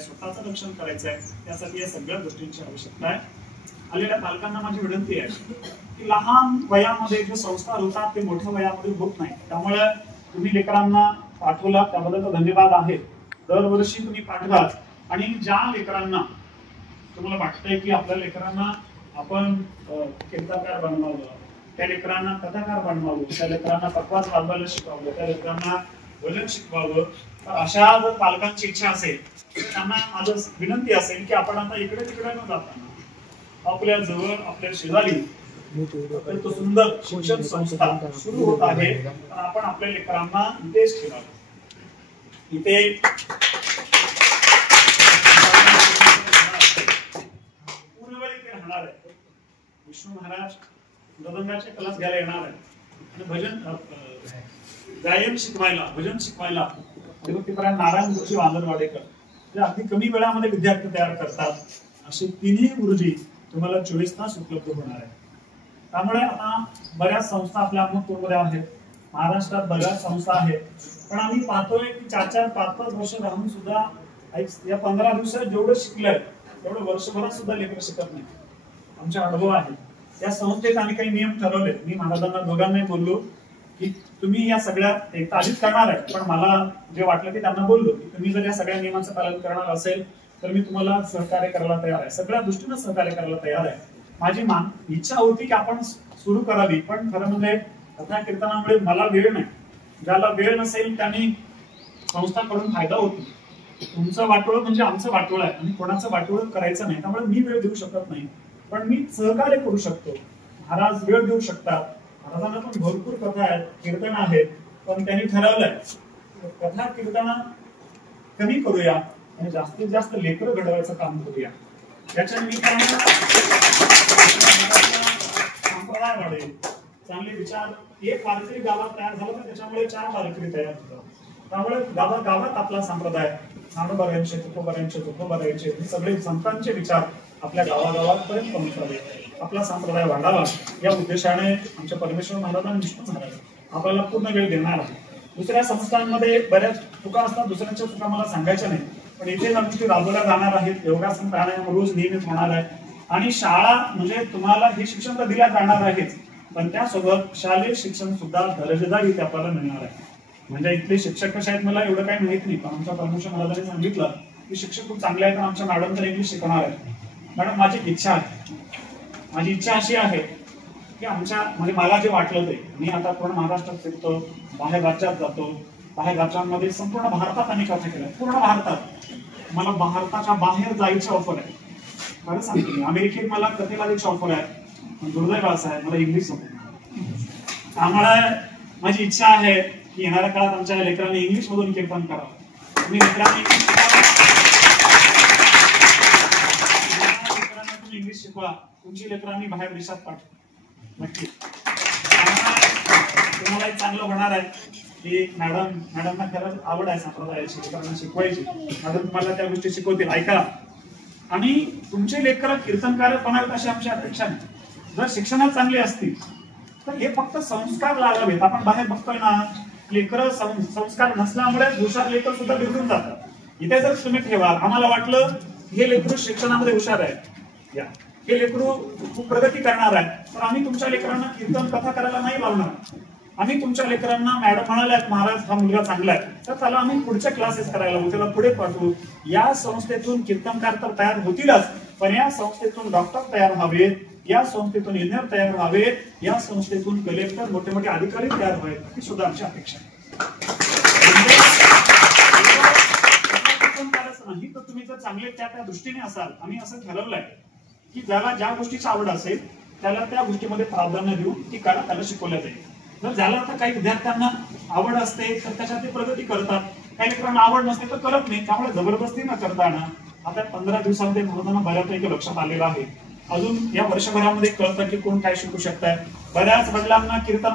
आहे, स्वतःचं रक्षण करायचं आहे, त्यासाठी या सगळ्या गोष्टींची आवश्यकता आहे. आलेल्या पालकांना माझी विनंती आहे की लहान वयामध्ये जे संस्कार होतात ते मोठ्या वयामध्ये होत नाही. त्यामुळे तुम्ही लेकरांना पाठवला त्याबद्दल धन्यवाद आहे. दरवर्षी तुम्ही पाठवाल आणि ज्या लेकरांना तुम्हाला वाटतंय की आपल्या लेकरांना आपण कीर्तनकार बनवावं, त्या लेकरांना कथाकार बनवावं, त्या लेकरांना पकवाज वाजवायला शिकवावं, त्या लेकरांना भजन शिकवावं, तर अशा जर पालकांची इच्छा असेल तर त्यांना माझं विनंती असेल की आपण आता इकडे तिकडे न जाताना आपल्या जवळ आपल्या शेजारी तो सुंदर शिक्षण संस्था सुरू होत आहे, तर आपण आपल्या लेकरांना इथेच ठेवावं. इथे राहणार आहे. विष्णू महाराज मृदंगाचे क्लास घ्यायला येणार आहे आणि भजन गायन शिकवायला, भजन शिकवायला नारायण गुरुजी वांदरवाडेकर जे अगदी कमी वेळामध्ये विद्यार्थी तयार करतात. असे तिन्ही गुरुजी तुम्हाला 24 तास उपलब्ध होणार आहे. त्यामुळे आता बऱ्याच संस्था आपल्या अहमदपूरमध्ये आहेत, महाराष्ट्रात बऱ्याच संस्था आहेत, पण आम्ही पाहतोय की 4-4, 5-5 वर्ष राहून सुद्धा या 15 दिवसात जेवढं शिकलंय तेवढं वर्षभरात सुद्धा लेकरं शिकत नाही. आमचे अनुभव आहे. या संस्थेत आम्ही काही नियम ठरवले. मी महाराजांना दोघांनाही बोललो की तुम्ही या सगळ्या एक तालीम करणार आहे, पण मला जे वाटलं की त्यांना बोललो की तुम्ही जर या सगळ्या नियमांचं पालन करणार असेल तर मी तुम्हाला सहकार्य करायला तयार आहे, सगळ्या दृष्टीनं सहकार्य करायला तयार आहे. माझी इच्छा होती की आपण सुरू करावी, पण खरं म्हणजे कथा कीर्तनामुळे मला वेळ नाही. ज्याला वेळ नसेल त्यांनी संस्थाकडून फायदा होतो. तुमचं वाटोळं म्हणजे आमचं वाटोळं आहे आणि कोणाचं वाटोळं करायचं नाही. त्यामुळे मी वेळ देऊ शकत नाही, पण मी सहकार्य करू शकतो. महाराज वेळ देऊ शकतात. महाराजांना पण भरपूर कथा आहेत, कीर्तन आहेत, पण त्यांनी ठरवलंय कथा कीर्तन कमी करूया आणि जास्तीत जास्त लेकरं घडवायचं काम करूया. याच्या निमित्तानं संप्रदाय वाढेल, चांगले विचार. एक वारकरी गावात तयार झाला तर त्याच्यामुळे 4 वारकरी तयार होतात. त्यामुळे गावात आपला संप्रदाय नानोबारायांचे, तुकोबारायांचे हे सगळे संतांचे विचार आपल्या गावागावांपर्यंत पोहोचावे, आपला संप्रदाय वाढावा, या उद्देशाने आमच्या परमेश्वर महाराज आणि विष्णू महाराज आपल्याला पूर्ण वेळ देणार आहे. दुसऱ्या संस्थांमध्ये बऱ्याच चुका असतात, दुसऱ्यांच्या चुका मला सांगायच्या नाही, पण इथे गोष्टी राबवल्या जाणार आहेत. योगासन प्राणायाम रोज नियमित होणार आहे आणि शाळा म्हणजे तुम्हाला हे शिक्षण तर दिल्या जाणार आहेच, पण त्यासोबत शालेय शिक्षण सुद्धा दर्जेदार इथे आपल्याला मिळणार आहे. म्हणजे इथले शिक्षक कसे आहेत मला एवढं काही माहित नाही, पण आमच्या परमेश्वर महाराजांनी सांगितलं की शिक्षक खूप चांगले आहेत, आमच्या मॅडम तर इंग्लिश शिकवणार आहेत. मॅडम माझी इच्छा अशी आहे की आमच्या म्हणजे मला जे वाटलं ते मी आता पूर्ण महाराष्ट्रात फिरतो, बाहेर राज्यात जातो, बाहेर राज्यांमध्ये संपूर्ण भारतात आम्ही कथा केल्या, पूर्ण भारतात. मला भारताच्या बाहेर जायची ऑफर आहे. खरं सांगतो मी, अमेरिकेत मला कथेला जायची ऑफर आहे, दुर्दैव असं आहे मला इंग्लिश होते. त्यामुळे माझी इच्छा आहे की येणाऱ्या काळात आमच्या लेकरांनी इंग्लिश मधून कीर्तन करावं. तुम्ही लेकरांनी इंग्लिश शिकवा, तुमची लेकरांनी बाहेर देशात पाठवा नक्की. तुम्हाला एक चांगलं होणार आहे की मॅडमना खरंच आवड आहे संप्रदायाची, लेकरांना शिकवायची. मॅडम तुम्हाला त्या गोष्टी शिकवतील, ऐका. आणि तुमचे लेकर कीर्तनकार बनावेत अशी आमची अपेक्षा नाही. जर शिक्षणात चांगली असतील तर हे फक्त संस्कार लागावेत. आपण बाहेर बघतोय ना, लेकर संस्कार नसल्यामुळे हुशार लेकर सुद्धा बिघडून जातात. इथे जर तुम्ही ठेवा, आम्हाला वाटलं हे लेकरू शिक्षणामध्ये हुशार आहे, हे लेकरू खूप प्रगती करणार आहे, तर आम्ही तुमच्या लेकरांना कीर्तन कथा करायला नाही लावणार. आम्ही तुमच्या लेकरांना मॅडम म्हणाल्यात महाराज हा मुलगा चांगला आहे, तर त्याला आम्ही पुढच्या क्लासेस करायला लावू, त्याला पुढे पाठवू. या संस्थेतून कीर्तनकार तर तयार होतीलच, पण या संस्थेतून डॉक्टर तयार व्हावेत, या संस्थेतून इंजिनियर तयार व्हावेत, या संस्थेतून कलेक्टर मोठे मोठे अधिकारी तयार व्हावेत, ही सुद्धा आमची अपेक्षा आहे. नाही तर तुम्ही जर चांगले त्या दृष्टीने असाल, आम्ही असं ठरवलंय की ज्याला ज्या गोष्टीची आवड असेल त्याला त्या गोष्टीमध्ये प्राधान्य देऊन ती कला त्याला शिकवल्या जाईल. जर ज्याला आता काही विद्यार्थ्यांना आवड असते तर त्याच्यात ते प्रगती करतात, काही लेकरांना आवड नसते तर करत नाही. त्यामुळे जबरदस्ती न करताना आता 15 दिवसांमध्ये मुलांना बऱ्यापैकी लक्षात आलेलं आहे. अजून या वर्षभरामध्ये कळतं की कोण काय शिकू शकताय. बऱ्याच वडिलांना कीर्तन